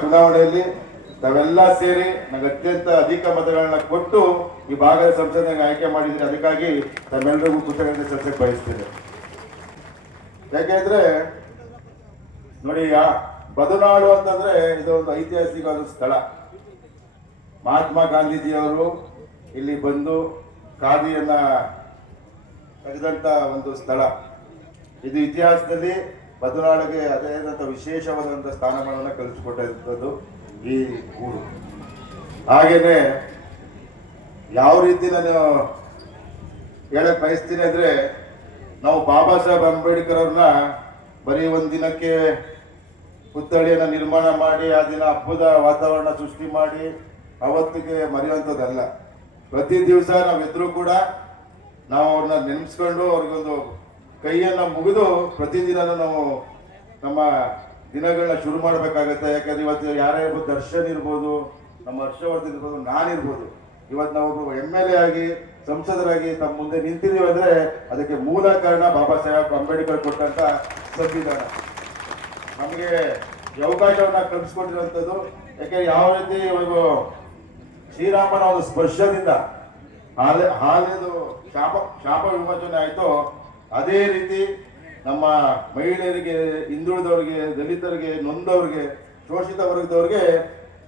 ಚುನಾವಣೆಯಲ್ಲಿ ತಾವೆಲ್ಲ ಸೇರಿ ನನಗೆ ಅತ್ಯಂತ ಅಧಿಕ ಮತಗಳನ್ನ ಕೊಟ್ಟು ಈ ಭಾಗದ ಸಂಸದನ ಆಯ್ಕೆ ಮಾಡಿದ್ರೆ ಅದಕ್ಕಾಗಿ ತಮ್ಮೆಲ್ಲರಿಗೂ ಕೃತಜ್ಞತೆ ಸಲ್ಲಿಸಕ್ಕೆ ಬಯಸ್ತೇನೆ. ಯಾಕೆಂದ್ರೆ ನೋಡಿ ಬದುನಾಡು ಅಂತಂದ್ರೆ ಇದು ಒಂದು ಐತಿಹಾಸಿಕವಾದ ಸ್ಥಳ. ಮಹಾತ್ಮ ಗಾಂಧೀಜಿಯವರು ಇಲ್ಲಿ ಬಂದು ಖಾದಿಯನ್ನ ತೆಗೆದಂತ ಒಂದು ಸ್ಥಳ. ಇದು ಇತಿಹಾಸದಲ್ಲಿ ಬದಲಾಳಿಗೆ ಅದೇ ಆದಂಥ ವಿಶೇಷವಾದಂಥ ಸ್ಥಾನಮಾನವನ್ನು ಕಲಿಸಿಕೊಟ್ಟಂಥದ್ದು ಈ ಊರು. ಹಾಗೇನೆ ಯಾವ ರೀತಿ ನಾನು ಹೇಳಕ್ ಬಯಸ್ತೀನಿ ಅಂದರೆ ನಾವು ಬಾಬಾ ಸಾಹೇಬ್ ಅಂಬೇಡ್ಕರ್ ಅವ್ರನ್ನ ಬರೀ ಒಂದ್ ದಿನಕ್ಕೆ ಪುತ್ಥಳಿಯನ್ನ ನಿರ್ಮಾಣ ಮಾಡಿ, ಆ ದಿನ ಹಬ್ಬದ ವಾತಾವರಣ ಸೃಷ್ಟಿ ಮಾಡಿ ಅವತ್ತಿಗೆ ಮರೆಯುವಂಥದ್ದಲ್ಲ. ಪ್ರತಿ ದಿವಸ ನಾವೆದ್ರು ಕೂಡ ನಾವು ಅವ್ರನ್ನ ನೆನೆಸ್ಕೊಂಡು ಅವ್ರಿಗೊಂದು ಕೈಯನ್ನ ಮುಗಿದು ಪ್ರತಿದಿನ ನಾವು ನಮ್ಮ ದಿನಗಳನ್ನ ಶುರು ಮಾಡಬೇಕಾಗತ್ತೆ. ಯಾಕಂದ್ರೆ ಇವತ್ತು ಯಾರೇ ಇರ್ಬೋದು ದರ್ಶನ್ ಇರ್ಬೋದು, ನಮ್ಮ ಹರ್ಷವರ್ಧನ್ ಇರ್ಬೋದು ನಾನಿರ್ಬೋದು ಇವತ್ತು ನಾವು ಎಂ ಎಲ್ ಎ ಆಗಿ, ಸಂಸದರಾಗಿ ತಮ್ಮ ಮುಂದೆ ನಿಂತಿದ್ದೀವಿ ಅಂದರೆ ಅದಕ್ಕೆ ಮೂಲ ಕಾರಣ ಬಾಬಾ ಸಾಹೇಬ್ ಅಂಬೇಡ್ಕರ್ ಕೊಟ್ಟಂತ ಸಂವಿಧಾನ. ನಮಗೆ ಅವಕಾಶವನ್ನ ಕಲ್ಪಿಸ್ಕೊಟ್ಟಿರುವಂಥದ್ದು ಯಾಕೆ ಯಾವ ರೀತಿ ಇವಾಗ ಶ್ರೀರಾಮನ ಒಂದು ಸ್ಪರ್ಶದಿಂದ ಹಾಲೆ ಹಾಲಿದು ಶಾಪ ಶಾಪ ವಿಮೋಚನೆ ಆಯಿತು ಅದೇ ರೀತಿ ನಮ್ಮ ಮಹಿಳೆಯರಿಗೆ, ಹಿಂದುಳಿದವರಿಗೆ, ದಲಿತರಿಗೆ, ನೊಂದವರಿಗೆ, ಶೋಷಿತ ವರ್ಗದವರಿಗೆ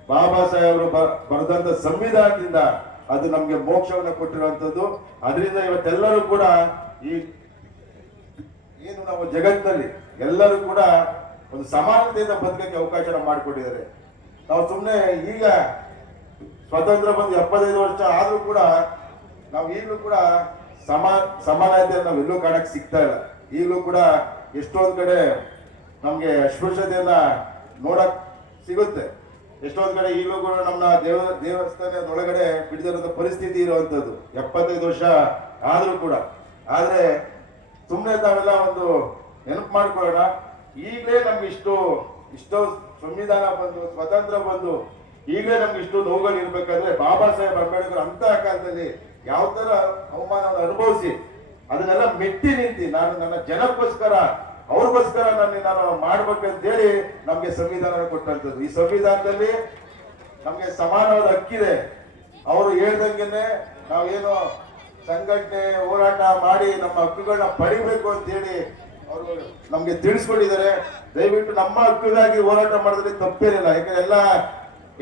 ಬಾಬಾ ಸಾಹೇಬರು ಬ- ಬರೆದಂತ ಸಂವಿಧಾನದಿಂದ ಅದು ನಮಗೆ ಮೋಕ್ಷವನ್ನು ಕೊಟ್ಟಿರುವಂತದ್ದು. ಅದರಿಂದ ಇವತ್ತೆಲ್ಲರೂ ಕೂಡ ಈ ಏನು ನಾವು ಜಗತ್ತಿನಲ್ಲಿ ಎಲ್ಲರೂ ಕೂಡ ಒಂದು ಸಮಾನತೆಯಿಂದ ಬದುಕಕ್ಕೆ ಅವಕಾಶ ಮಾಡಿಕೊಟ್ಟಿದ್ದಾರೆ. ನಾವು ಸುಮ್ಮನೆ ಈಗ ಸ್ವತಂತ್ರ ಬಂದು ಎಪ್ಪತ್ತೈದು ವರ್ಷ ಆದರೂ ಕೂಡ ನಾವು ಈಗಲೂ ಕೂಡ ಸಮ, ಸಮಾನತೆಯನ್ನು ನಾವು ಎಲ್ಲೂ ಕಾಣಕ್ಕೆ ಸಿಗ್ತಾ ಇಲ್ಲ. ಈಗಲೂ ಕೂಡ ಎಷ್ಟೊಂದು ಕಡೆ ನಮಗೆ ಅಸ್ಪೃಶ್ಯತೆಯನ್ನ ನೋಡಕ್ ಸಿಗುತ್ತೆ. ಎಷ್ಟೊಂದು ಕಡೆ ಈಗಲೂ ಕೂಡ ನಮ್ಮ ದೇವ, ದೇವಸ್ಥಾನದೊಳಗಡೆ ಬಿಡದಿರೋ ಪರಿಸ್ಥಿತಿ ಇರುವಂಥದ್ದು ಎಪ್ಪತ್ತೈದು ವರ್ಷ ಆದರೂ ಕೂಡ. ಆದರೆ ಸುಮ್ಮನೆ ತಾವೆಲ್ಲ ಒಂದು ನೆನಪು ಮಾಡ್ಕೊಳ್ಳೋಣ. ಈಗಲೇ ನಮ್ಗೆ ಇಷ್ಟು, ಇಷ್ಟೋ ಸಂವಿಧಾನ ಬಂದು ಸ್ವತಂತ್ರ ಬಂದು ಈಗಲೇ ನಮ್ಗೆ ಇಷ್ಟು ನೋವುಗಳು ಇರ್ಬೇಕಂದ್ರೆ ಬಾಬಾ ಸಾಹೇಬ್ ಅಂಬೇಡ್ಕರ್ ಅಂತ ಕಾಲದಲ್ಲಿ ಯಾವ ತರ ಅವಮಾನವನ್ನು ಅನುಭವಿಸಿ ಅದನ್ನೆಲ್ಲ ಮೆಟ್ಟಿ ನಿಂತಿ ನಾನು ನನ್ನ ಜನಕ್ಕೋಸ್ಕರ, ಅವ್ರಿಗೋಸ್ಕರ ನಾನು ನಾನು ಮಾಡ್ಬೇಕಂತೇಳಿ ನಮ್ಗೆ ಸಂವಿಧಾನ ಕೊಟ್ಟಂತದ್ದು ಈ ಸಂವಿಧಾನದಲ್ಲಿ ನಮ್ಗೆ ಸಮಾನವಾದ ಹಕ್ಕಿದೆ. ಅವರು ಹೇಳ್ದಂಗೆನೆ ನಾವೇನು ಸಂಘಟನೆ ಹೋರಾಟ ಮಾಡಿ ನಮ್ಮ ಹಕ್ಕುಗಳನ್ನ ಪಡಿಬೇಕು ಅಂತ ಹೇಳಿ ಅವರು ನಮ್ಗೆ ತಿಳಿಸ್ಕೊಂಡಿದ್ದಾರೆ. ದಯವಿಟ್ಟು ನಮ್ಮ ಹಕ್ಕುಗಾಗಿ ಹೋರಾಟ ಮಾಡಿದ್ರೆ ತಪ್ಪೇನಿಲ್ಲ. ಯಾಕಂದ್ರೆ ಎಲ್ಲ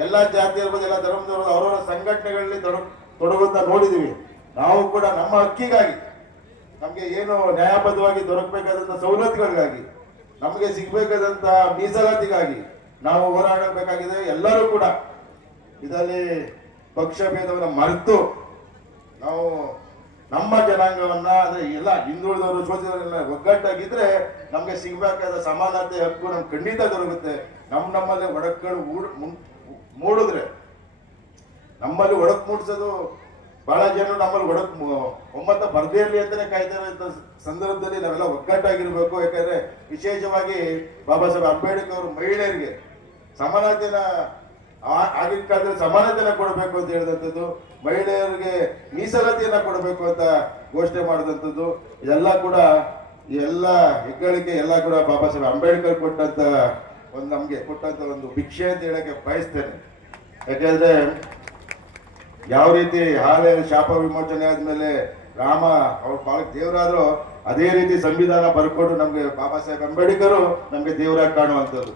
ಎಲ್ಲ ಜಾತಿ ಇರ್ಬೋದು ಎಲ್ಲ ಧರ್ಮದವರು ಅವರವರ ಸಂಘಟನೆಗಳಲ್ಲಿ ತೊಡ ತೊಡಗುತ್ತಾ ನೋಡಿದೀವಿ. ನಾವು ಕೂಡ ನಮ್ಮ ಹಕ್ಕಿಗಾಗಿ, ನಮಗೆ ಏನು ನ್ಯಾಯಬದ್ಧವಾಗಿ ದೊರಕಬೇಕಾದಂತ ಸವಲತ್ತುಗಳಿಗಾಗಿ, ನಮಗೆ ಸಿಗಬೇಕಾದಂತ ಮೀಸಲಾತಿಗಾಗಿ ನಾವು ಹೋರಾಡಬೇಕಾಗಿದೆ. ಎಲ್ಲರೂ ಕೂಡ ಇದರಲ್ಲಿ ಪಕ್ಷ ಭೇದವನ್ನು ಮರೆತು ನಾವು ನಮ್ಮ ಜನಾಂಗವನ್ನ, ಅಂದ್ರೆ ಎಲ್ಲ ಹಿಂದುಳಿದವರು ಶೋಷಿತರೆಲ್ಲ ಒಗ್ಗಟ್ಟಾಗಿದ್ರೆ ನಮ್ಗೆ ಸಿಗ್ಬೇಕಾದ ಸಮಾನತೆ, ಹಕ್ಕು ನಮ್ಗೆ ಖಂಡಿತ ದೊರಕುತ್ತೆ. ನಮ್ಮ ನಮ್ಮಲ್ಲಿ ಒಡಕ್ಕಳು ಮುನ್- ಮೂಡಿದ್ರೆ ನಮ್ಮಲ್ಲಿ ಒಡಕ್ ಮೂಡಿಸೋದು ಬಹಳ ಜನರು ನಮ್ಮಲ್ಲಿ ಒಡಕ್ ಒಮ್ಮತ ಬರದೇ ಇರಲಿ ಅಂತಾನೆ ಕಾಯ್ತಾ ಇರೋ ಸಂದರ್ಭದಲ್ಲಿ ನಾವೆಲ್ಲ ಒಗ್ಗಟ್ಟಾಗಿರ್ಬೇಕು. ಯಾಕಂದ್ರೆ ವಿಶೇಷವಾಗಿ ಬಾಬಾ ಸಾಹೇಬ್ ಅಂಬೇಡ್ಕರ್ ಅವರು ಮಹಿಳೆಯರಿಗೆ ಸಮಾನತೆನ ಆಗಿನ ಕಾಲದಲ್ಲಿ ಸಮಾನತೆನ ಕೊಡಬೇಕು ಅಂತ ಹೇಳಿದಂಥದ್ದು, ಮಹಿಳೆಯರಿಗೆ ಮೀಸಲಾತಿಯನ್ನ ಕೊಡಬೇಕು ಅಂತ ಘೋಷಣೆ ಮಾಡಿದಂಥದ್ದು, ಇದೆಲ್ಲ ಕೂಡ ಎಲ್ಲ ಹೆಗ್ಗಳಿಕೆ ಎಲ್ಲ ಕೂಡ ಬಾಬಾ ಸಾಹೇಬ್ ಅಂಬೇಡ್ಕರ್ ಕೊಟ್ಟಂತ ಒಂದು ನಮಗೆ ಕೊಟ್ಟಂತ ಒಂದು ಭಿಕ್ಷೆ ಅಂತ ಹೇಳಕ್ಕೆ ಬಯಸ್ತೇನೆ. ಯಾಕೆಂದ್ರೆ ಯಾವ ರೀತಿ ಹಾಲೆ ಶಾಪ ವಿಮೋಚನೆ ಆದ್ಮೇಲೆ ರಾಮ ಅವ್ರ ಬಾಳಕ್ ದೇವರಾದ್ರು, ಅದೇ ರೀತಿ ಸಂವಿಧಾನ ಬರ್ಕೊಂಡು ನಮ್ಗೆ ಬಾಬಾ ಸಾಹೇಬ್ ಅಂಬೇಡ್ಕರ್ ನಮ್ಗೆ ದೇವರಾಗಿ ಕಾಣುವಂಥದ್ದು.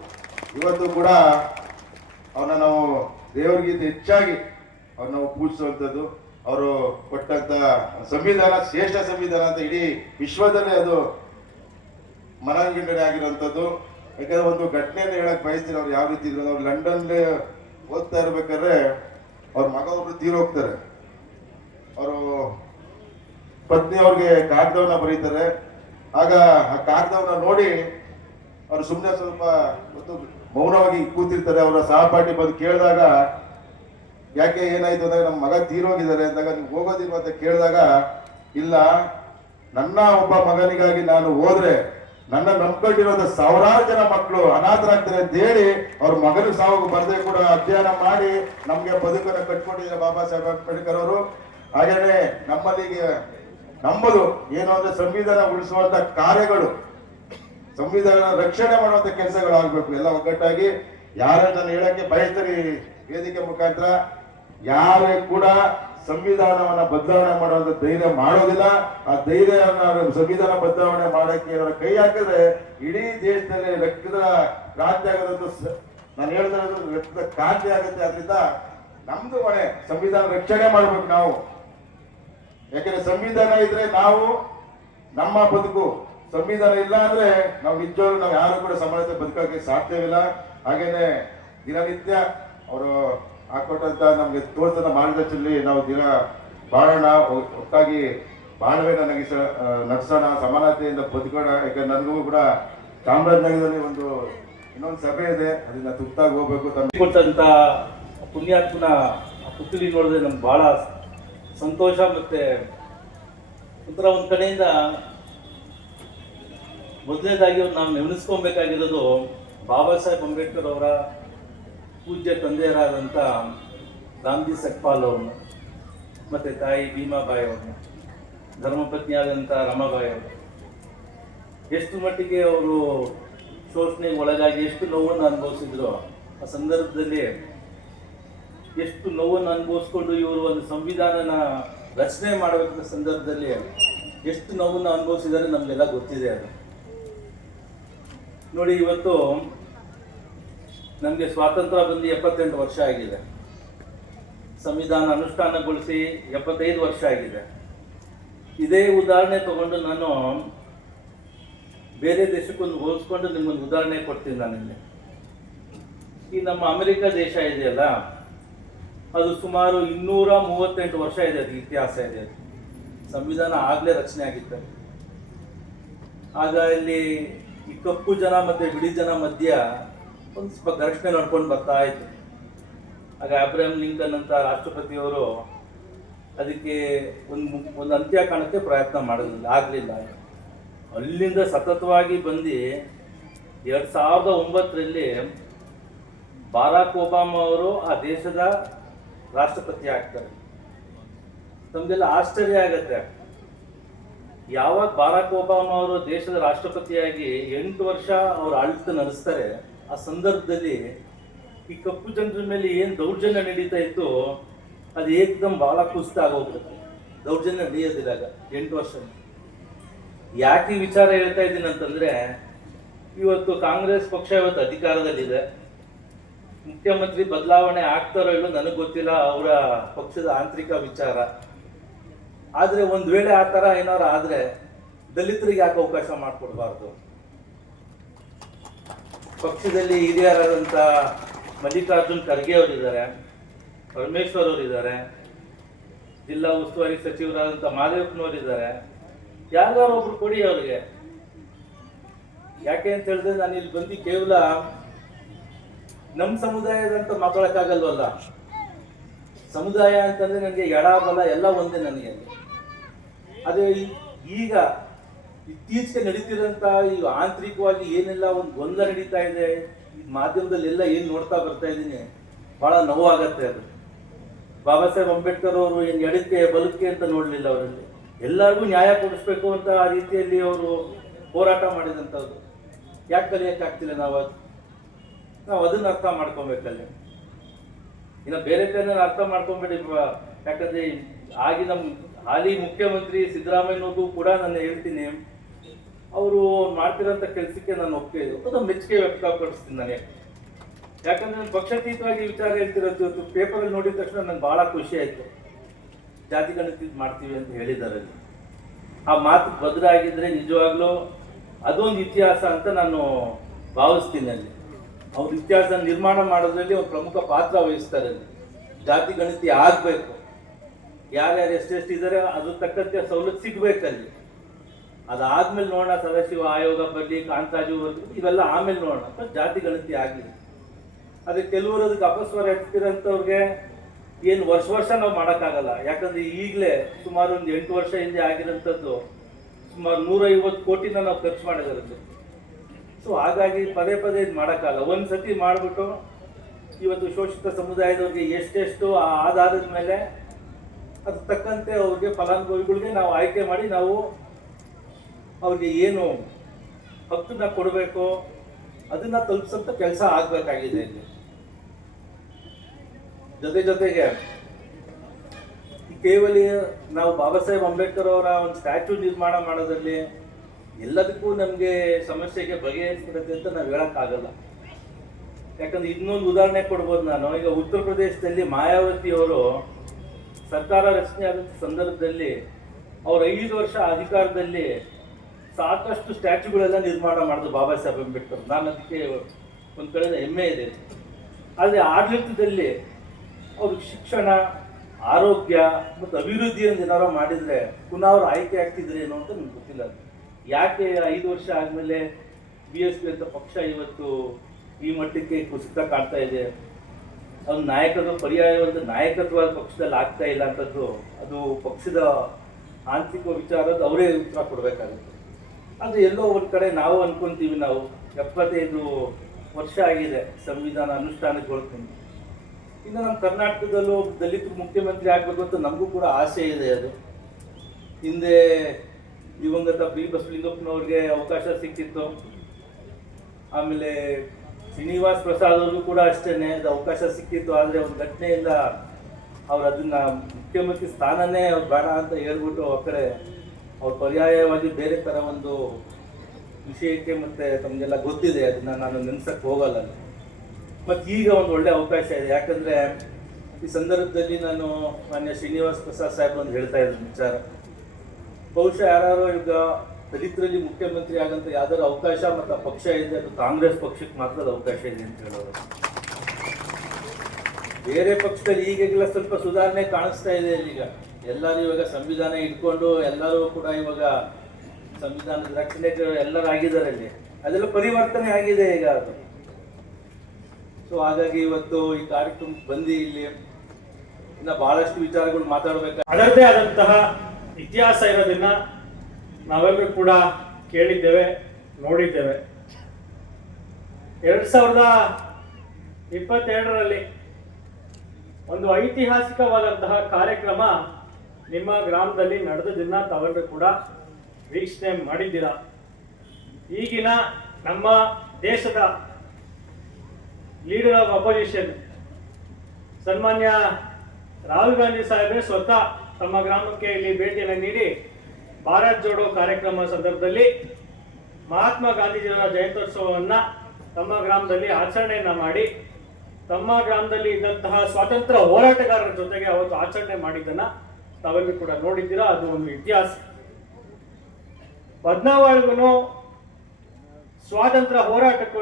ಇವತ್ತು ಕೂಡ ಅವನ್ನ ನಾವು ದೇವರಿಗಿಂತ ಹೆಚ್ಚಾಗಿ ಅವ್ರನ್ನ ನಾವು ಪೂಜಿಸುವಂಥದ್ದು. ಅವರು ಕೊಟ್ಟಂತ ಸಂವಿಧಾನ, ಶ್ರೇಷ್ಠ ಸಂವಿಧಾನ ಅಂತ ಇಡೀ ವಿಶ್ವದಲ್ಲೇ ಅದು ಮನರಂಜನೆ ಆಗಿರುವಂಥದ್ದು ಯಾಕಂದ್ರೆ ಒಂದು ಘಟನೆಯನ್ನು ಹೇಳಕ್ ಬಯಸ್ತೀನಿ, ಅವ್ರು ಯಾವ ರೀತಿ ಇದ್ರು. ಅವ್ರು ಲಂಡನ್ ಓದ್ತಾ ಇರ್ಬೇಕಾದ್ರೆ ಅವ್ರ ಮಗ ಒಬ್ರು ತೀರೋಗ್ತಾರೆ ಅವರು ಪತ್ನಿ ಅವ್ರಿಗೆ ಕಾಗದವನ್ನ ಬರೀತಾರೆ. ಆಗ ಆ ಕಾಗದವನ್ನ ನೋಡಿ ಅವ್ರು ಸುಮ್ಮನೆ ಸ್ವಲ್ಪ ಮೌನವಾಗಿ ಕೂತಿರ್ತಾರೆ. ಅವರ ಸಹಪಾಠಿ ಬಂದು ಕೇಳಿದಾಗ, ಯಾಕೆ ಏನಾಯ್ತು ಅಂದಾಗ ನಮ್ಮ ಮಗ ತೀರೋಗಿದ್ದಾರೆ ಅಂದಾಗ ನೀವು ಹೋಗೋದಿಲ್ವ? ಅಂತ ಕೇಳಿದಾಗ, ಇಲ್ಲ, ನನ್ನ ಒಬ್ಬ ಮಗನಿಗಾಗಿ ನಾನು ಹೋದ್ರೆ ನನ್ನ ನಂಬ್ಕೊಂಡಿರೋದ ಸಾವಿರಾರು ಜನ ಮಕ್ಕಳು ಅನಾಥರಾಗ್ತಾರೆ ಅಂತ ಹೇಳಿ ಅವ್ರ ಮಗನ ಸಾವು ಬರದೆ ಕೂಡ ಅಧ್ಯಯನ ಮಾಡಿ ನಮ್ಗೆ ಬದುಕನ್ನು ಕಟ್ಕೊಂಡಿದ್ದಾರೆ ಬಾಬಾ ಸಾಹೇಬ್ ಅಂಬೇಡ್ಕರ್ ಅವರು. ಹಾಗೇನೆ ನಮ್ಮಲ್ಲಿ ನಮ್ಮದು ಏನು ಅಂದ್ರೆ ಸಂವಿಧಾನ ಉಳಿಸುವಂತ ಕಾರ್ಯಗಳು, ಸಂವಿಧಾನ ರಕ್ಷಣೆ ಮಾಡುವಂತ ಕೆಲಸಗಳು ಆಗ್ಬೇಕು. ಎಲ್ಲ ಒಗ್ಗಟ್ಟಾಗಿ ಯಾರನ್ನ ನಾನು ಹೇಳಕ್ಕೆ ಬಯಸ್ತಾರೆ ವೇದಿಕೆ ಮುಖಾಂತರ? ಯಾರೇ ಕೂಡ ಸಂವಿಧಾನವನ್ನ ಬದಲಾವಣೆ ಮಾಡುವಂತ ಧೈರ್ಯ ಮಾಡೋದಿಲ್ಲ. ಆ ಧೈರ್ಯವನ್ನ ಸಂವಿಧಾನ ಬದಲಾವಣೆ ಮಾಡಕ್ಕೆ ಏನಾದ್ರು ಕೈ ಹಾಕಿದ್ರೆ ಇಡೀ ದೇಶದಲ್ಲಿ ರಕ್ತದ ಕ್ರಾಂತಿ ಆಗೋದಂತೂ ನಾನು ಹೇಳ್ತಾ ಇರೋದು ರಕ್ತದ ಕ್ರಾಂತಿ ಆಗುತ್ತೆ. ಅದರಿಂದ ನಮ್ದು ಹೊಣೆ ಸಂವಿಧಾನ ರಕ್ಷಣೆ ಮಾಡ್ಬೇಕು ನಾವು. ಯಾಕಂದ್ರೆ ಸಂವಿಧಾನ ಇದ್ರೆ ನಾವು ನಮ್ಮ ಬದುಕು. ಸಂವಿಧಾನ ಇಲ್ಲ ಅಂದ್ರೆ ನಾವು ನಿಜವಾಗ್ಲೂ ನಾವು ಯಾರು ಕೂಡ ಸಮಾಜದ ಬದುಕಕ್ಕೆ ಸಾಧ್ಯವಿಲ್ಲ ಹಾಗೇನೆ ದಿನನಿತ್ಯ ಅವರು ಹಾಕೊಟ್ಟಂತ ನಮ್ಗೆ ತೋರಿಸಿದ ಚಿಲ್ಲಿ ನಾವು ದಿನ ಬಾಳೋಣ ಒಟ್ಟಾಗಿ ಬಾಳ್ವೆನ ನಗಿಸ ಆ, ನಡ್ಸೋಣ ಸಮಾನತೆಯಿಂದ ಬದುಕೋಣ. ಯಾಕಂದ್ರೆ ನನಗೂ ಕೂಡ ಚಾಮರಾಜನಗರದಲ್ಲಿ ಒಂದು ಇನ್ನೊಂದು ಸಭೆ ಇದೆ. ಅದನ್ನ ತುರ್ತಾಗಿ ಹೋಗ್ಬೇಕು ಕೊಟ್ಟಂತ ಪುಣ್ಯಾತ್ಮನ ಪುತ್ತಲಿ ನೋಡಿದ್ರೆ ನಮ್ಗೆ ಬಹಳ ಸಂತೋಷ ಮತ್ತೆ ಒಂಥರ ಒಂದ್ ಕಡೆಯಿಂದ ಮೊದಲನೇದಾಗಿ ನಾವು ನೆನೆಸ್ಕೊಬೇಕಾಗಿರೋದು ಬಾಬಾ ಸಾಹೇಬ್ ಅಂಬೇಡ್ಕರ್ ಅವರ ಪೂಜ್ಯ ತಂದೆಯರಾದಂಥ ರಾಮ್ಜಿ ಸಕ್ಪಾಲ್ ಅವ್ರನ್ನ ಮತ್ತು ತಾಯಿ ಭೀಮಾಬಾಯಿ ಅವ್ರನ್ನ ಧರ್ಮಪತ್ನಿಯಾದಂಥ ರಮಾಬಾಯಿ ಅವರು. ಎಷ್ಟು ಮಟ್ಟಿಗೆ ಅವರು ಶೋಷಣೆಗೆ ಒಳಗಾಗಿ ಎಷ್ಟು ನೋವನ್ನು ಅನುಭವಿಸಿದ್ರು ಆ ಸಂದರ್ಭದಲ್ಲಿ ಎಷ್ಟು ನೋವನ್ನು ಅನುಭವಿಸ್ಕೊಂಡು ಇವರು ಒಂದು ಸಂವಿಧಾನನ ರಚನೆ ಮಾಡಬೇಕಾದ ಸಂದರ್ಭದಲ್ಲಿ ಎಷ್ಟು ನೋವನ್ನು ಅನುಭವಿಸಿದ್ದಾರೆ ನಮಗೆಲ್ಲ ಗೊತ್ತಿದೆ ಅದು. ನೋಡಿ, ಇವತ್ತು ನಮಗೆ ಸ್ವಾತಂತ್ರ್ಯ ಬಂದು ಎಪ್ಪತ್ತೆಂಟು ವರ್ಷ ಆಗಿದೆ. ಸಂವಿಧಾನ ಅನುಷ್ಠಾನಗೊಳಿಸಿ ಎಪ್ಪತ್ತೈದು ವರ್ಷ ಆಗಿದೆ. ಇದೇ ಉದಾಹರಣೆ ತಗೊಂಡು ನಾನು ಬೇರೆ ದೇಶಕ್ಕೊಂದು ಹೋಲಿಸ್ಕೊಂಡು ನಿಮ್ಗೊಂದು ಉದಾಹರಣೆ ಕೊಡ್ತೀನಿ ನಾನಿಲ್ಲಿ ಈ ನಮ್ಮ ಅಮೆರಿಕ ದೇಶ ಇದೆಯಲ್ಲ, ಅದು ಸುಮಾರು ಇನ್ನೂರ ಮೂವತ್ತೆಂಟು ವರ್ಷ ಇದೆ ಅದು ಇತಿಹಾಸ ಇದೆ. ಅದು ಸಂವಿಧಾನ ಆಗಲೇ ರಚನೆ ಆಗಿತ್ತು. ಆಗ ಇಲ್ಲಿ ಈ ಕಪ್ಪು ಜನ ಮತ್ತು ಬಿಳಿ ಜನ ಮಧ್ಯ ಒಂದು ಸ್ವಲ್ಪ ಘರ್ಷಣೆ ನೋಡ್ಕೊಂಡು ಬರ್ತಾ ಇತ್ತು ಆಗ ಅಬ್ರಹಂ ಲಿಂಕನ್ ಅಂತ ರಾಷ್ಟ್ರಪತಿಯವರು ಅದಕ್ಕೆ ಒಂದು ಒಂದು ಅಂತ್ಯ ಕಾಣಕ್ಕೆ ಪ್ರಯತ್ನ ಮಾಡೋದಿಲ್ಲ ಆಗಲಿಲ್ಲ. ಅಲ್ಲಿಂದ ಸತತವಾಗಿ ಬಂದು ಎರಡು ಸಾವಿರದ ಒಂಬತ್ತರಲ್ಲಿ ಬಾರಾಕ್ ಒಬಾಮಾ ಅವರು ಆ ದೇಶದ ರಾಷ್ಟ್ರಪತಿ ಆಗ್ತಾರೆ. ತಮಗೆಲ್ಲ ಆಶ್ಚರ್ಯ ಆಗತ್ತೆ. ಯಾವಾಗ ಬಾರಾಕ್ ಒಬಾಮಾ ಅವರು ದೇಶದ ರಾಷ್ಟ್ರಪತಿಯಾಗಿ ಎಂಟು ವರ್ಷ ಅವರು ಆಡಳಿತ ನಡೆಸ್ತಾರೆ ಆ ಸಂದರ್ಭದಲ್ಲಿ ಈ ಕಪ್ಪು ಜನರ ಮೇಲೆ ಏನು ದೌರ್ಜನ್ಯ ನಡೀತಾ ಇತ್ತು ಅದು ಏಕದಮ್ ಬಹಳ ಕುಸಿತ ಆಗೋಗ್ಬಿಡುತ್ತೆ. ದೌರ್ಜನ್ಯ ನಡೆಯೋದಿಲ್ಲ ಎಂಟು ವರ್ಷ. ಯಾಕೆ ಈ ವಿಚಾರ ಹೇಳ್ತಾ ಇದ್ದೀನಿ ಅಂತಂದ್ರೆ, ಇವತ್ತು ಕಾಂಗ್ರೆಸ್ ಪಕ್ಷ ಇವತ್ತು ಅಧಿಕಾರದಲ್ಲಿದೆ. ಮುಖ್ಯಮಂತ್ರಿ ಬದಲಾವಣೆ ಆಗ್ತಾರೋ ಇಲ್ಲೋ ನನಗೆ ಗೊತ್ತಿಲ್ಲ, ಅವರ ಪಕ್ಷದ ಆಂತರಿಕ ವಿಚಾರ. ಆದ್ರೆ ಒಂದ್ ವೇಳೆ ಆ ಥರ ಏನಾರು ಆದ್ರೆ ದಲಿತರಿಗೆ ಯಾಕೆ ಅವಕಾಶ ಮಾಡಿಕೊಡ್ಬಾರ್ದು? ಪಕ್ಷದಲ್ಲಿ ಹಿರಿಯರಾದಂಥ ಮಲ್ಲಿಕಾರ್ಜುನ್ ಖರ್ಗೆ ಅವರಿದ್ದಾರೆ, ಪರಮೇಶ್ವರ್ ಅವರಿದ್ದಾರೆ, ಜಿಲ್ಲಾ ಉಸ್ತುವಾರಿ ಸಚಿವರಾದಂಥ ಮಾದೇವಪ್ಪನವರಿದ್ದಾರೆ ಯಾರ್ಯಾರು ಒಬ್ರು ಕೊಡಿ ಅವ್ರಿಗೆ. ಯಾಕೆ ಅಂತ ಹೇಳಿದ್ರೆ ನಾನು ಇಲ್ಲಿ ಬಂದು ಕೇವಲ ನಮ್ಮ ಸಮುದಾಯದಂತ ಮಾತಾಡೋಕ್ಕಾಗಲ್ವಲ್ಲ? ಸಮುದಾಯ ಅಂತಂದ್ರೆ ನನಗೆ ಎಡ ಬಲ ಎಲ್ಲ ಒಂದೇ ನನಗೆ. ಅದೇ ಈಗ ಇತ್ತೀಚೆಗೆ ನಡೀತಿರೋಂಥ ಈ ಆಂತರಿಕವಾಗಿ ಏನೆಲ್ಲ ಒಂದು ಗೊಂದಲ ನಡೀತಾ ಇದೆ, ಈ ಮಾಧ್ಯಮದಲ್ಲಿ ಎಲ್ಲ ಏನು ನೋಡ್ತಾ ಬರ್ತಾ ಇದ್ದೀನಿ, ಬಹಳ ನೋವಾಗತ್ತೆ ಅದು. ಬಾಬಾ ಸಾಹೇಬ್ ಅಂಬೇಡ್ಕರ್ ಅವರು ಏನು ಎಡಕ್ಕೆ, ಬಲಕ್ಕೆ ಅಂತ ನೋಡಲಿಲ್ಲ ಅವರಲ್ಲಿ. ಎಲ್ಲರಿಗೂ ನ್ಯಾಯ ಕೊಡಿಸ್ಬೇಕು ಅಂತ ಆ ರೀತಿಯಲ್ಲಿ ಅವರು ಹೋರಾಟ ಮಾಡಿದಂಥದ್ದು ಯಾಕೆ ಕಲಿಯೋಕ್ಕಾಗ್ತಿಲ್ಲ ನಾವು ಅದು? ನಾವು ಅದನ್ನ ಅರ್ಥ ಮಾಡ್ಕೊಬೇಕಲ್ಲಿ. ಇನ್ನು ಬೇರೆ ಕಡೆ ಅರ್ಥ ಮಾಡ್ಕೊಬೇಡಿ ಯಾಕಂದ್ರೆ ಆಗಿ ಆಗಿನ ಹಾಲಿ ಮುಖ್ಯಮಂತ್ರಿ ಸಿದ್ದರಾಮಯ್ಯನವ್ರಿಗೂ ಕೂಡ ನಾನು ಹೇಳ್ತೀನಿ ಅವರು ಮಾಡ್ತಿರೋಂಥ ಕೆಲಸಕ್ಕೆ ನಾನು ಒಪ್ಪಿಗೆ ಅದು ಮೆಚ್ಚುಗೆ ವ್ಯಕ್ತಪಡಿಸ್ತೀನಿ ನನಗೆ ಯಾಕಂದ್ರೆ ನಾನು ಪಕ್ಷಾತೀತವಾಗಿ ವಿಚಾರ ಹೇಳ್ತಿರೋದು ಇವತ್ತು ಪೇಪರಲ್ಲಿ ನೋಡಿದ ತಕ್ಷಣ ನಂಗೆ ಬಹಳ ಖುಷಿ ಆಯ್ತು. ಜಾತಿ ಗಣತಿ ಮಾಡ್ತೀವಿ ಅಂತ ಹೇಳಿದ್ದಾರೆ. ಆ ಮಾತು ಬದಲಾಗಿದ್ರೆ ನಿಜವಾಗ್ಲೂ ಅದೊಂದು ಇತಿಹಾಸ ಅಂತ ನಾನು ಭಾವಿಸ್ತೀನಿ ಅಲ್ಲಿ. ಅವ್ರ ಇತಿಹಾಸ ನಿರ್ಮಾಣ ಮಾಡೋದ್ರಲ್ಲಿ ಅವ್ರು ಪ್ರಮುಖ ಪಾತ್ರ ವಹಿಸ್ತಾರೆ ಅಲ್ಲಿ. ಜಾತಿ ಗಣತಿ ಆಗಬೇಕು. ಯಾರ್ಯಾರು ಎಷ್ಟೆಷ್ಟು ಇದ್ದಾರೆ ಅದ್ರ ತಕ್ಕಂತೆ ಸವಲತ್ತು ಸಿಗ್ಬೇಕಲ್ಲಿ ಅದಾದ್ಮೇಲೆ ನೋಡೋಣ ಸದಾಶಿವ ಆಯೋಗ ಬರಲಿ, ಕಾಂತಾಜು ಬರ್ಲಿ, ಇವೆಲ್ಲ ಆಮೇಲೆ ನೋಡೋಣ ಅಂತ ಜಾತಿ ಗಣತಿ ಆಗಲಿ ಅದಕ್ಕೆ ಕೆಲವರು ಅದಕ್ಕೆ ಅಪಸ್ವರ ಎತ್ತಿರೋಂಥವ್ರಿಗೆ ಏನು ವರ್ಷ ವರ್ಷ ನಾವು ಮಾಡೋಕ್ಕಾಗಲ್ಲ. ಯಾಕಂದ್ರೆ ಈಗಲೇ ಸುಮಾರು ಒಂದು ಎಂಟು ವರ್ಷ ಹಿಂದೆ ಆಗಿರೋಂಥದ್ದು ಸುಮಾರು ನೂರೈವತ್ತು ಕೋಟಿನ ನಾವು ಖರ್ಚು ಮಾಡಿರೋದು. ಸೊ ಹಾಗಾಗಿ ಪದೇ ಪದೇ ಇದು ಮಾಡೋಕ್ಕಾಗಲ್ಲ. ಒಂದು ಸತಿ ಮಾಡಿಬಿಟ್ಟು ಇವತ್ತು ಶೋಷಿತ ಸಮುದಾಯದವ್ರಿಗೆ ಎಷ್ಟೆಷ್ಟು ಆ ಆಧಾರದ ಮೇಲೆ ಅದ್ರ ತಕ್ಕಂತೆ ಅವ್ರಿಗೆ ಫಲಾನುಭವಿಗಳಿಗೆ ನಾವು ಆಯ್ಕೆ ಮಾಡಿ ನಾವು ಅವ್ರಿಗೆ ಏನು ಹಕ್ಕನ್ನ ಕೊಡಬೇಕು ಅದನ್ನ ತಲುಪಿಸಂತ ಕೆಲಸ ಆಗಬೇಕಾಗಿದೆ ಇಲ್ಲಿ. ಜೊತೆ ಜೊತೆಗೆ ಕೇವಲ ನಾವು ಬಾಬಾ ಸಾಹೇಬ್ ಅಂಬೇಡ್ಕರ್ ಅವರ ಒಂದು ಸ್ಟ್ಯಾಚ್ಯೂ ನಿರ್ಮಾಣ ಮಾಡೋದ್ರಲ್ಲಿ ಎಲ್ಲದಕ್ಕೂ ನಮಗೆ ಸಮಸ್ಯೆಗೆ ಬಗೆಹರಿಸ್ಬಿಡುತ್ತೆ ಅಂತ ನಾವು ಹೇಳೋಕ್ಕಾಗಲ್ಲ. ಯಾಕಂದ್ರೆ ಇನ್ನೊಂದು ಉದಾಹರಣೆ ಕೊಡ್ಬೋದು ನಾನು. ಈಗ ಉತ್ತರ ಪ್ರದೇಶದಲ್ಲಿ ಮಾಯಾವತಿ ಅವರು ಸರ್ಕಾರ ರಚನೆ ಆದಂಥ ಸಂದರ್ಭದಲ್ಲಿ ಅವ್ರ ಐದು ವರ್ಷ ಅಧಿಕಾರದಲ್ಲಿ ಸಾಕಷ್ಟು ಸ್ಟ್ಯಾಚ್ಯೂಗಳೆಲ್ಲ ನಿರ್ಮಾಣ ಮಾಡಿದ್ರು ಬಾಬಾ ಸಾಹೇಬ್ ಅಂಬೇಡ್ಕರ್. ನಾನು ಅದಕ್ಕೆ ಒಂದು ಕಡೆ ಹೆಮ್ಮೆ ಇದೆ. ಆದರೆ ಆಡಳಿತದಲ್ಲಿ ಅವ್ರಿಗೆ ಶಿಕ್ಷಣ, ಆರೋಗ್ಯ ಮತ್ತು ಅಭಿವೃದ್ಧಿಯನ್ನು ಏನಾರು ಮಾಡಿದರೆ ಪುನಃ ಅವ್ರು ಆಯ್ಕೆ ಆಗ್ತಿದ್ರೇನೋ ಅಂತ ನನಗೆ ಗೊತ್ತಿಲ್ಲ ಯಾಕೆ ಐದು ವರ್ಷ ಆದಮೇಲೆ ಬಿ ಎಸ್ ಪಿ ಅಂತ ಪಕ್ಷ ಇವತ್ತು ಈ ಮಟ್ಟಕ್ಕೆ ಕುಸಿತ ಕಾಣ್ತಾ ಇದೆ? ಅವ್ರ ನಾಯಕತ್ವ, ಪರ್ಯಾಯವಂತ ನಾಯಕತ್ವ ಪಕ್ಷದಲ್ಲಿ ಆಗ್ತಾ ಇಲ್ಲ ಅಂತದ್ದು ಅದು ಪಕ್ಷದ ಆಂತರಿಕ ವಿಚಾರದ ಅವರೇ ಉತ್ತರ ಕೊಡಬೇಕಾಗುತ್ತೆ. ಅದು ಎಲ್ಲೋ ಒಂದು ಕಡೆ ನಾವು ಅನ್ಕೊಂತೀವಿ ನಾವು. ಎಪ್ಪತ್ತೈದು ವರ್ಷ ಆಗಿದೆ ಸಂವಿಧಾನ ಅನುಷ್ಠಾನಕ್ಕೆ ಅನುಷ್ಠಾನಗೊಳ್ಕೊಂಡು ಇನ್ನು ನಮ್ಮ ಕರ್ನಾಟಕದಲ್ಲೂ ದಲಿತರು ಮುಖ್ಯಮಂತ್ರಿ ಆಗಬೇಕು ಅಂತ ನಮಗೂ ಕೂಡ ಆಸೆ ಇದೆ ಅದು. ಹಿಂದೆ ದಿವಂಗತ ಬಿ ಬಸವಲಿಂಗಪ್ಪನವ್ರಿಗೆ ಅವಕಾಶ ಸಿಕ್ಕಿತ್ತು. ಆಮೇಲೆ ಶ್ರೀನಿವಾಸ್ ಪ್ರಸಾದ್ ಅವ್ರಿಗೂ ಕೂಡ ಅಷ್ಟೇ ಅದು ಅವಕಾಶ ಸಿಕ್ಕಿತ್ತು. ಆದರೆ ಒಂದು ಘಟನೆಯಿಂದ ಅವ್ರು ಅದನ್ನು ಮುಖ್ಯಮಂತ್ರಿ ಸ್ಥಾನನೇ ಅವ್ರು ಬೇಡ ಅಂತ ಹೇಳ್ಬಿಟ್ಟು ಆ ಕಡೆ ಅವ್ರು ಪರ್ಯಾಯವಾಗಿ ಬೇರೆ ಥರ ಒಂದು ವಿಷಯಕ್ಕೆ ಮತ್ತೆ ತಮಗೆಲ್ಲ ಗೊತ್ತಿದೆ, ಅದನ್ನ ನಾನು ನೆನೆಸಕ್ಕೆ ಹೋಗಲ್ಲ. ಮತ್ತು ಈಗ ಒಂದು ಒಳ್ಳೆ ಅವಕಾಶ ಇದೆ. ಯಾಕಂದ್ರೆ ಈ ಸಂದರ್ಭದಲ್ಲಿ ನಾನು ಮಾನ್ಯ ಶ್ರೀನಿವಾಸ್ ಪ್ರಸಾದ್ ಸಾಹೇಬ್ ಒಂದು ಹೇಳ್ತಾ ಇದ್ದ ವಿಚಾರ. ಬಹುಶಃ ಯಾರು ಈಗ ದಲಿತರಲ್ಲಿ ಮುಖ್ಯಮಂತ್ರಿ ಆಗಂತ ಯಾವ್ದಾದ್ರು ಅವಕಾಶ ಮತ್ತು ಪಕ್ಷ ಇದೆ ಅದು ಕಾಂಗ್ರೆಸ್ ಪಕ್ಷಕ್ಕೆ ಮಾತ್ರ ಅವಕಾಶ ಇದೆ ಅಂತ ಹೇಳೋದು ಬೇರೆ ಪಕ್ಷದಲ್ಲಿ ಈಗೆಲ್ಲ ಸ್ವಲ್ಪ ಸುಧಾರಣೆ ಕಾಣಿಸ್ತಾ ಇದೆ ಈಗ. ಎಲ್ಲರೂ ಇವಾಗ ಸಂವಿಧಾನ ಇಟ್ಕೊಂಡು ಎಲ್ಲರೂ ಕೂಡ ಇವಾಗ ಸಂವಿಧಾನದ ರಕ್ಷಣೆ ಎಲ್ಲರೂ ಆಗಿದ್ದಾರೆ ಅಲ್ಲಿ ಅದೆಲ್ಲ ಪರಿವರ್ತನೆ ಆಗಿದೆ ಈಗ ಅದು. ಸೊ ಹಾಗಾಗಿ ಇವತ್ತು ಈ ಕಾರ್ಯಕ್ರಮಕ್ಕೆ ಬಂದು ಇಲ್ಲಿ ಇನ್ನ ಬಹಳಷ್ಟು ವಿಚಾರಗಳು ಮಾತಾಡ್ಬೇಕು. ಅದರದೇ ಆದಂತಹ ಇತಿಹಾಸ ಇರೋದನ್ನ ನಾವೆಲ್ಲರೂ ಕೂಡ ಕೇಳಿದ್ದೇವೆ, ನೋಡಿದ್ದೇವೆ. ಎರಡ್ ಸಾವಿರದ ಇಪ್ಪತ್ತೆರಡರಲ್ಲಿ ಒಂದು ಐತಿಹಾಸಿಕವಾದಂತಹ ಕಾರ್ಯಕ್ರಮ ನಿಮ್ಮ ಗ್ರಾಮದಲ್ಲಿ ನಡೆದದನ್ನ ತಾವೆಲ್ಲರೂ ಕೂಡ ವೀಕ್ಷಣೆ ಮಾಡಿದ್ದೀರಾ? ಈಗಿನ ನಮ್ಮ ದೇಶದ ಲೀಡರ್ ಆಫ್ ಅಪೋಸಿಷನ್ ಸನ್ಮಾನ್ಯ ರಾಹುಲ್ ಗಾಂಧಿ ಸಾಹೇಬ್ರೆ ಸ್ವತಃ ತಮ್ಮ ಗ್ರಾಮಕ್ಕೆ ಇಲ್ಲಿ ಭೇಟಿಯನ್ನು ನೀಡಿ ಭಾರತ್ ಜೋಡೋ ಕಾರ್ಯಕ್ರಮ ಸಂದರ್ಭದಲ್ಲಿ ಮಹಾತ್ಮ ಗಾಂಧೀಜಿಯವರ ಜಯಂತ್ಯೋತ್ಸವವನ್ನು ತಮ್ಮ ಗ್ರಾಮದಲ್ಲಿ ಆಚರಣೆಯನ್ನ ಮಾಡಿ, ತಮ್ಮ ಗ್ರಾಮದಲ್ಲಿ ಇದ್ದಂತಹ ಸ್ವಾತಂತ್ರ್ಯ ಹೋರಾಟಗಾರರ ಜೊತೆಗೆ ಅವತ್ತು ಆಚರಣೆ ಮಾಡಿದ್ದನ್ನ ತಾವೆಲ್ಲರೂ ಕೂಡ ನೋಡಿದ್ದೀರಾ? ಅದು ಒಂದು ಇತಿಹಾಸ. ಪದ್ಮಾವಳಿಗೂ ಸ್ವಾತಂತ್ರ್ಯ ಹೋರಾಟಕ್ಕೂ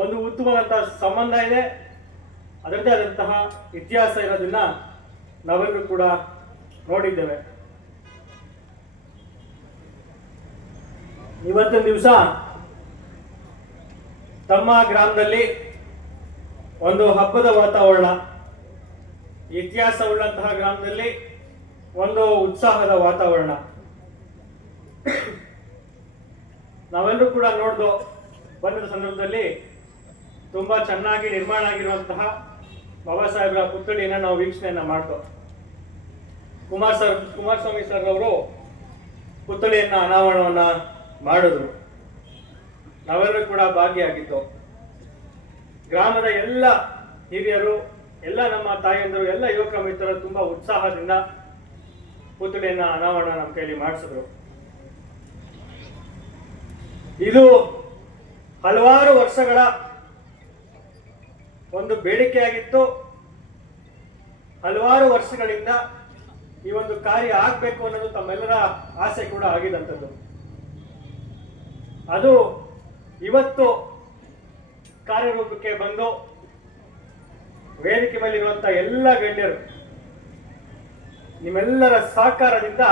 ಒಂದು ಉತ್ತಮವಾದಂತಹ ಸಂಬಂಧ ಇದೆ. ಅದರದೇ ಆದಂತಹ ಇತಿಹಾಸ ಇರೋದನ್ನ ನಾವೆಲ್ಲರೂ ಕೂಡ ನೋಡಿದ್ದೇವೆ. ಇವತ್ತಿನ ದಿವಸ ತಮ್ಮ ಗ್ರಾಮದಲ್ಲಿ ಒಂದು ಹಬ್ಬದ ವಾತಾವರಣ. ಇತಿಹಾಸ ಉಳ್ಳಂತಹ ಗ್ರಾಮದಲ್ಲಿ ಒಂದು ಉತ್ಸಾಹದ ವಾತಾವರಣ. ನಾವೆಲ್ಲರೂ ಕೂಡ ನೋಡ್ದು ಬಂದ ಸಂದರ್ಭದಲ್ಲಿ ತುಂಬಾ ಚೆನ್ನಾಗಿ ನಿರ್ಮಾಣ ಆಗಿರುವಂತಹ ಬಾಬಾ ಸಾಹೇಬ್ರ ನಾವು ವೀಕ್ಷಣೆಯನ್ನ ಮಾಡ್ತು ಕುಮಾರ್ ಸರ್, ಕುಮಾರಸ್ವಾಮಿ ಸರ್ ಅವರು ಪುತ್ಥಳಿಯನ್ನ ಅನಾವರಣವನ್ನ ಮಾಡಿದ್ರು. ನಾವೆಲ್ಲರೂ ಕೂಡ ಭಾಗಿಯಾಗಿತ್ತು ಗ್ರಾಮದ ಎಲ್ಲ ಹಿರಿಯರು ಎಲ್ಲ ನಮ್ಮ ತಾಯಂದಿರು ಎಲ್ಲ ಯುವಕ ಮಿತ್ರರು ತುಂಬಾ ಉತ್ಸಾಹದಿಂದ ಪುತ್ಥಳಿಯನ್ನ ಅನಾವರಣ ನಮ್ಮ ಕೈಲಿ ಮಾಡಿಸಿದ್ರು. ಇದು ಹಲವಾರು ವರ್ಷಗಳ ಒಂದು ಬೇಡಿಕೆಯಾಗಿತ್ತು. ಹಲವಾರು ವರ್ಷಗಳಿಂದ ಈ ಒಂದು ಕಾರ್ಯ ಆಗ್ಬೇಕು ಅನ್ನೋದು ತಮ್ಮೆಲ್ಲರ ಆಸೆ ಕೂಡ ಆಗಿದಂಥದ್ದು. ಅದು ಇವತ್ತು ಕಾರ್ಯರೂಪಕ್ಕೆ ಬಂದು ವೇದಿಕೆ ಮೇಲಿರುವಂಥ ಎಲ್ಲ ಗಣ್ಯರು, ನಿಮ್ಮೆಲ್ಲರ ಸಹಕಾರದಿಂದ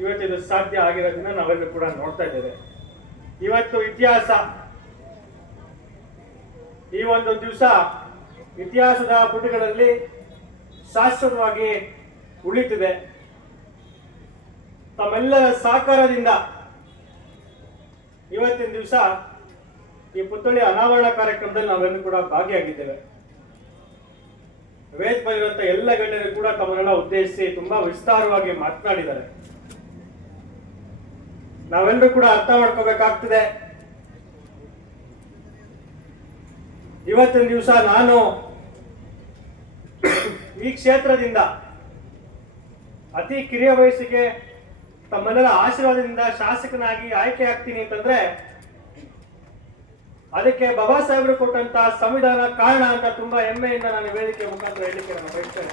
ಇವತ್ತಿದು ಸಾಧ್ಯ ಆಗಿರೋದನ್ನ ನಾವೆಲ್ಲರೂ ಕೂಡ ನೋಡ್ತಾ ಇದ್ದೇವೆ. ಇವತ್ತು ಇತಿಹಾಸ, ಈ ಒಂದು ದಿವಸ ಇತಿಹಾಸದ ಪುಟಗಳಲ್ಲಿ ಶಾಶ್ವತವಾಗಿ ಉಳಿತಿದೆ ತಮ್ಮೆಲ್ಲರ ಸಹಕಾರದಿಂದ ಇವತ್ತಿನ ದಿವಸ ಈ ಪುತ್ಥಳಿ ಅನಾವರಣ ಕಾರ್ಯಕ್ರಮದಲ್ಲಿ ನಾವೆಲ್ಲರೂ ಕೂಡ ಭಾಗಿಯಾಗಿದ್ದೇವೆ. ವೇದ್ ಬರೆಯುವಂತ ಎಲ್ಲ ಗಣ್ಯರು ಕೂಡ ತಮ್ಮನ್ನೆಲ್ಲ ಉದ್ದೇಶಿಸಿ ತುಂಬಾ ವಿಸ್ತಾರವಾಗಿ ಮಾತನಾಡಿದ್ದಾರೆ. ನಾವೆಲ್ಲರೂ ಕೂಡ ಅರ್ಥ ಮಾಡ್ಕೋಬೇಕಾಗ್ತದೆ. ಇವತ್ತಿನ ದಿವಸ ನಾನು ಈ ಕ್ಷೇತ್ರದಿಂದ ಅತಿ ಕಿರಿಯ ವಯಸ್ಸಿಗೆ ತಮ್ಮನ್ನೆಲ್ಲ ಆಶೀರ್ವಾದದಿಂದ ಶಾಸಕನಾಗಿ ಆಯ್ಕೆ ಆಗ್ತೀನಿ ಅಂತಂದ್ರೆ ಅದಕ್ಕೆ ಬಾಬಾ ಸಾಹೇಬರು ಕೊಟ್ಟಂತ ಸಂವಿಧಾನ ಕಾರಣ ಅಂತ ತುಂಬಾ ಹೆಮ್ಮೆಯಿಂದ ನಾನು ವೇದಿಕೆ ಮುಖಾಂತರ ಹೇಳಲಿಕ್ಕೆ ನಾನು ಬಯಸ್ತೇನೆ.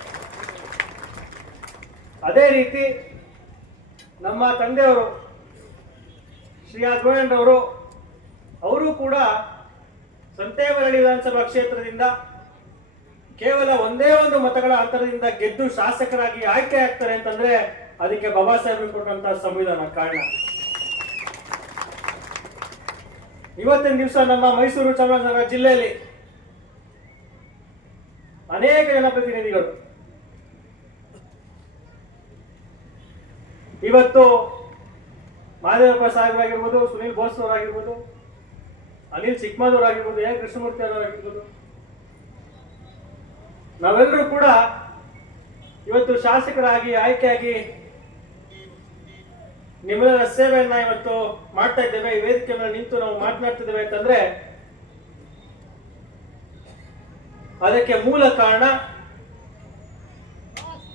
ಅದೇ ರೀತಿ ನಮ್ಮ ತಂದೆಯವರು ಶ್ರೀ ಅವರು ಅವರು ಕೂಡ ಸಂತೇವರಳ್ಳಿ ವಿಧಾನಸಭಾ ಕ್ಷೇತ್ರದಿಂದ ಕೇವಲ ಒಂದೇ ಒಂದು ಮತಗಳ ಅಂತರದಿಂದ ಗೆದ್ದು ಶಾಸಕರಾಗಿ ಆಯ್ಕೆ ಆಗ್ತಾರೆ ಅಂತಂದ್ರೆ ಅದಕ್ಕೆ ಬಾಬಾ ಸಾಹೇಬರು ಕೊಟ್ಟಂತ ಸಂವಿಧಾನ ಕಾರಣ. ಇವತ್ತಿನ ದಿವಸ ನಮ್ಮ ಮೈಸೂರು ಚಾಮರಾಜನಗರ ಜಿಲ್ಲೆಯಲ್ಲಿ ಅನೇಕ ಜನಪ್ರತಿನಿಧಿಗಳು. ಇವತ್ತು ಮಾದೇವಪ್ಪ ಸಾಹೇಬ್ ಆಗಿರ್ಬೋದು ಸುನೀಲ್ ಬೋಸ್ ಅವರಾಗಿರ್ಬೋದು, ಅನಿಲ್ ಚಿಕ್ಕಮದವರಾಗಿರ್ಬೋದು ಎ ಕೃಷ್ಣಮೂರ್ತಿ ಅವರಾಗಿರ್ಬೋದು, ನಾವೆಲ್ಲರೂ ಕೂಡ ಇವತ್ತು ಶಾಸಕರಾಗಿ, ಆಯ್ಕೆಯಾಗಿ ನಿಮ್ಮೆಲ್ಲರ ಸೇವೆಯನ್ನ ಇವತ್ತು ಮಾಡ್ತಾ ಇದ್ದೇವೆ. ಈ ವೇದಿಕೆ ಮೇಲೆ ನಿಂತು ನಾವು ಮಾತನಾಡ್ತಿದ್ದೇವೆ ಅಂತಂದ್ರೆ, ಅದಕ್ಕೆ ಮೂಲ ಕಾರಣ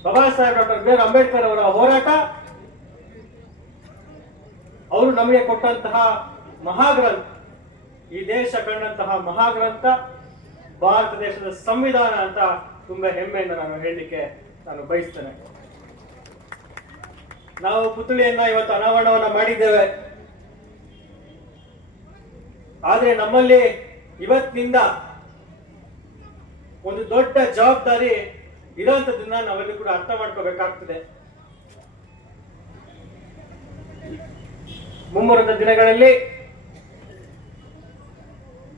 Baba Saheb doctor B R Ambedkar ಅವರ ಹೋರಾಟ. ಅವರು ನಮಗೆ ಕೊಟ್ಟಂತಹ ಮಹಾಗ್ರಂಥ, ಈ ದೇಶ ಕಂಡಂತಹ ಮಹಾಗ್ರಂಥ, ಭಾರತ ದೇಶದ ಸಂವಿಧಾನ ಅಂತ ತುಂಬಾ ಹೆಮ್ಮೆಯಿಂದ ನಾನು ಹೇಳಲಿಕ್ಕೆ ನಾನು ಬಯಸ್ತೇನೆ. ನಾವು ಪುತ್ಳಿಯನ್ನ ಇವತ್ತು ಅನಾವರಣವನ್ನ ಮಾಡಿದ್ದೇವೆ. ಆದ್ರೆ ನಮ್ಮಲ್ಲಿ ಇವತ್ತಿನಿಂದ ಒಂದು ದೊಡ್ಡ ಜವಾಬ್ದಾರಿ ಇರೋಂಥದ್ದನ್ನ ನಾವೆಲ್ಲ ಕೂಡ ಅರ್ಥ ಮಾಡ್ಕೋಬೇಕಾಗ್ತದೆ. ಮುಂಬರುವ ದಿನಗಳಲ್ಲಿ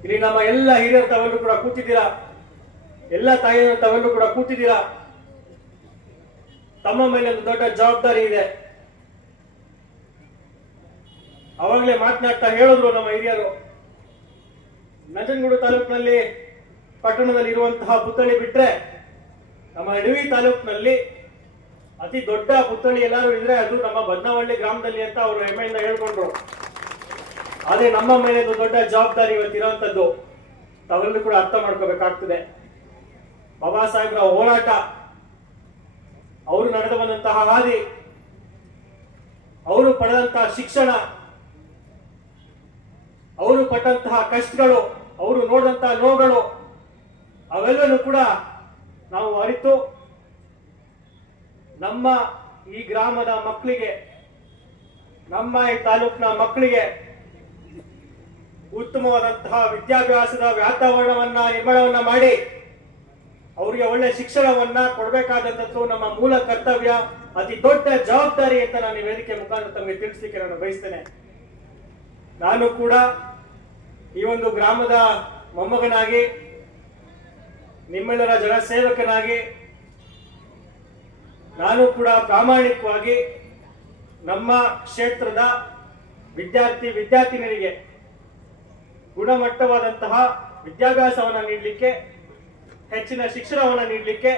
ಇಲ್ಲಿ ನಮ್ಮ ಎಲ್ಲ ಹಿರಿಯರು ತಾವೆಲ್ಲರೂ ಕೂಡ ಕೂತಿದ್ದೀರಾ? ಎಲ್ಲ ತಾಯಿಯರು ತಾವೆಲ್ಲರೂ ಕೂಡ ಕೂತಿದ್ದೀರಾ? ತಮ್ಮ ಮೇಲೆ ಒಂದು ದೊಡ್ಡ ಜವಾಬ್ದಾರಿ ಇದೆ. ಅವಾಗಲೇ ಮಾತನಾಡ್ತಾ ಹೇಳಿದ್ರು ನಮ್ಮ ಹಿರಿಯರು. ನಂಜನಗೂಡು ತಾಲೂಕಿನಲ್ಲಿ ಪಟ್ಟಣದಲ್ಲಿ ಇರುವಂತಹ ಪುತ್ಥಳಿ ಬಿಟ್ರೆ ನಮ್ಮ ಅಡವಿ ತಾಲೂಕಿನಲ್ಲಿ ಅತಿ ದೊಡ್ಡ ಪುತ್ಥಳಿ ಎಲ್ಲರೂ ಇದ್ರೆ ಅದು ನಮ್ಮ ಬದ್ನವಳ್ಳಿ ಗ್ರಾಮದಲ್ಲಿ ಅಂತ ಅವರು ಹೆಮ್ಮೆಯಿಂದ ಹೇಳ್ಕೊಂಡ್ರು. ಆದ್ರೆ ನಮ್ಮ ಮೇಲೆ ದೊಡ್ಡ ಜವಾಬ್ದಾರಿ ಇವತ್ತಿರೋಂಥದ್ದು ತಾವೆಲ್ಲರೂ ಕೂಡ ಅರ್ಥ ಮಾಡ್ಕೋಬೇಕಾಗ್ತದೆ. ಬಾಬಾ ಸಾಹೇಬ್ರ ಹೋರಾಟ, ಅವರು ನಡೆದು ಬಂದಂತಹ ಹಾದಿ, ಅವರು ಪಡೆದಂತಹ ಶಿಕ್ಷಣ ಅವರು ಪಟ್ಟಂತಹ ಕಷ್ಟಗಳು, ಅವರು ನೋಡಿದಂತಹ ನೋವುಗಳು ಅವೆಲ್ಲನೂ ಕೂಡ ನಾವು ಅರಿತು ನಮ್ಮ ಈ ಗ್ರಾಮದ ಮಕ್ಕಳಿಗೆ, ನಮ್ಮ ಈ ತಾಲೂಕಿನ ಮಕ್ಕಳಿಗೆ ಉತ್ತಮವಾದಂತಹ ವಿದ್ಯಾಭ್ಯಾಸದ ವಾತಾವರಣವನ್ನ, ನಿರ್ಮಾಣವನ್ನ ಮಾಡಿ ಅವರಿಗೆ ಒಳ್ಳೆ ಶಿಕ್ಷಣವನ್ನ ಕೊಡಬೇಕಾದಂಥದ್ದು ನಮ್ಮ ಮೂಲ ಕರ್ತವ್ಯ, ಅತಿ ದೊಡ್ಡ ಜವಾಬ್ದಾರಿ ಅಂತ ನಾನು ವೇದಿಕೆ ಮುಖಾಂತರ ತಮಗೆ ತಿಳಿಸ್ಲಿಕ್ಕೆ ನಾನು ಬಯಸ್ತೇನೆ. ನಾನು ಕೂಡ ಈ ಒಂದು ಗ್ರಾಮದ ಮೊಮ್ಮಗನಾಗಿ, ನಿಮ್ಮೆಲ್ಲರ ಜನಸೇವಕನಾಗಿ, ನಾನು ಕೂಡ ಪ್ರಾಮಾಣಿಕವಾಗಿ ನಮ್ಮ ಕ್ಷೇತ್ರದ ವಿದ್ಯಾರ್ಥಿ ವಿದ್ಯಾರ್ಥಿನಿಯರಿಗೆ ಗುಣಮಟ್ಟವಾದಂತಹ ವಿದ್ಯಾಭ್ಯಾಸವನ್ನು ನೀಡಲಿಕ್ಕೆ, ಹೆಚ್ಚಿನ ಶಿಕ್ಷಣವನ್ನು ನೀಡಲಿಕ್ಕೆ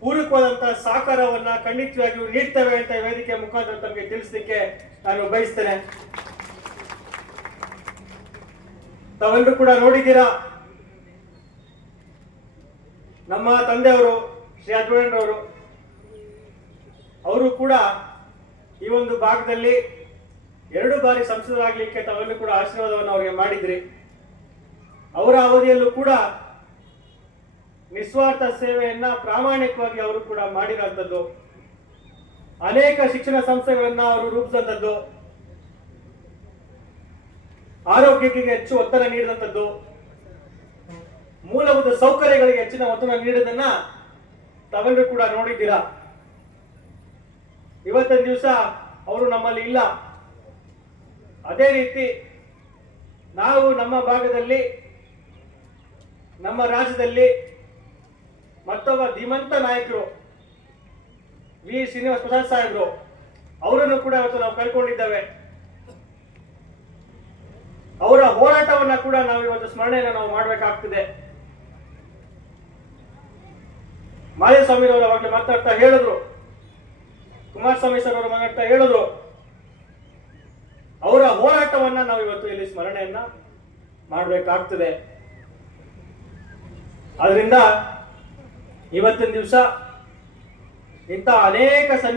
ಪೂರಕವಾದಂತಹ ಸಹಕಾರವನ್ನು ಖಂಡಿತವಾಗಿಯೂ ನೀಡ್ತೇವೆ ಅಂತ ವೇದಿಕೆ ಮುಖಾಂತರ ತಮಗೆ ತಿಳಿಸಲಿಕ್ಕೆ ನಾನು ಬಯಸ್ತೇನೆ. ತಾವೆಲ್ಲರೂ ಕೂಡ ನೋಡಿದ್ದೀರಾ? ನಮ್ಮ ತಂದೆಯವರು, ಶ್ರೀ ಅಜ್ವಣ್ಣವರು ಅವರು ಕೂಡ ಈ ಒಂದು ಭಾಗದಲ್ಲಿ ಎರಡು ಬಾರಿ ಸಂಸದರಾಗಲಿಕ್ಕೆ ತಾವೆಲ್ಲರೂ ಕೂಡ ಆಶೀರ್ವಾದವನ್ನು ಅವರಿಗೆ ಮಾಡಿದ್ರಿ. ಅವರ ಅವಧಿಯಲ್ಲೂ ಕೂಡ ನಿಸ್ವಾರ್ಥ ಸೇವೆಯನ್ನ ಪ್ರಾಮಾಣಿಕವಾಗಿ ಅವರು ಕೂಡ ಮಾಡಿರೋಂಥದ್ದು. ಅನೇಕ ಶಿಕ್ಷಣ ಸಂಸ್ಥೆಗಳನ್ನ ಅವರು ರೂಪಿಸಿದಂಥದ್ದು. ಆರೋಗ್ಯಕ್ಕೆ ಹೆಚ್ಚು ಒತ್ತಡ ನೀಡಿದಂಥದ್ದು. ಮೂಲಭೂತ ಸೌಕರ್ಯಗಳಿಗೆ ಹೆಚ್ಚಿನ ಒತ್ತಡ ನೀಡೋದನ್ನ ತಾವೆಲ್ಲರೂ ಕೂಡ ನೋಡಿದ್ದೀರಾ? ಇವತ್ತಿನ ದಿವಸ ಅವರು ನಮ್ಮಲ್ಲಿ ಇಲ್ಲ. ಅದೇ ರೀತಿ ನಾವು ನಮ್ಮ ಭಾಗದಲ್ಲಿ, ನಮ್ಮ ರಾಜ್ಯದಲ್ಲಿ ಮತ್ತೊಬ್ಬ ಧೀಮಂತ ನಾಯಕರು, ವಿ. ಶ್ರೀನಿವಾಸ ಪ್ರಸಾದ್ ಸಾಹೇಬರು, ಅವರನ್ನು ಕೂಡ ಇವತ್ತು ನಾವು ಕಳ್ಕೊಂಡಿದ್ದೇವೆ ಅವರ ಹೋರಾಟವನ್ನ ಕೂಡ ನಾವು ಇವತ್ತು ಸ್ಮರಣೆಯನ್ನು ನಾವು ಮಾಡಬೇಕಾಗ್ತದೆ. ಮಾಧುಸ್ವಾಮಿ ಅವರು ಅವಾಗಲೇ ಮಾತಾಡ್ತಾ ಹೇಳಿದ್ರು. ಕುಮಾರಸ್ವಾಮಿ ಸರ್ ಅವರು ಮಾತಾಡ್ತಾ ಹೇಳಿದ್ರು. ಅವರ ಹೋರಾಟವನ್ನ ನಾವು ಇವತ್ತು ಇಲ್ಲಿ ಸ್ಮರಣೆಯನ್ನ ಮಾಡಬೇಕಾಗ್ತದೆ. ಅದರಿಂದ ಇವತ್ತಿನ ದಿವಸ ಇಂಥ ಅನೇಕ ಸನ್ನಿ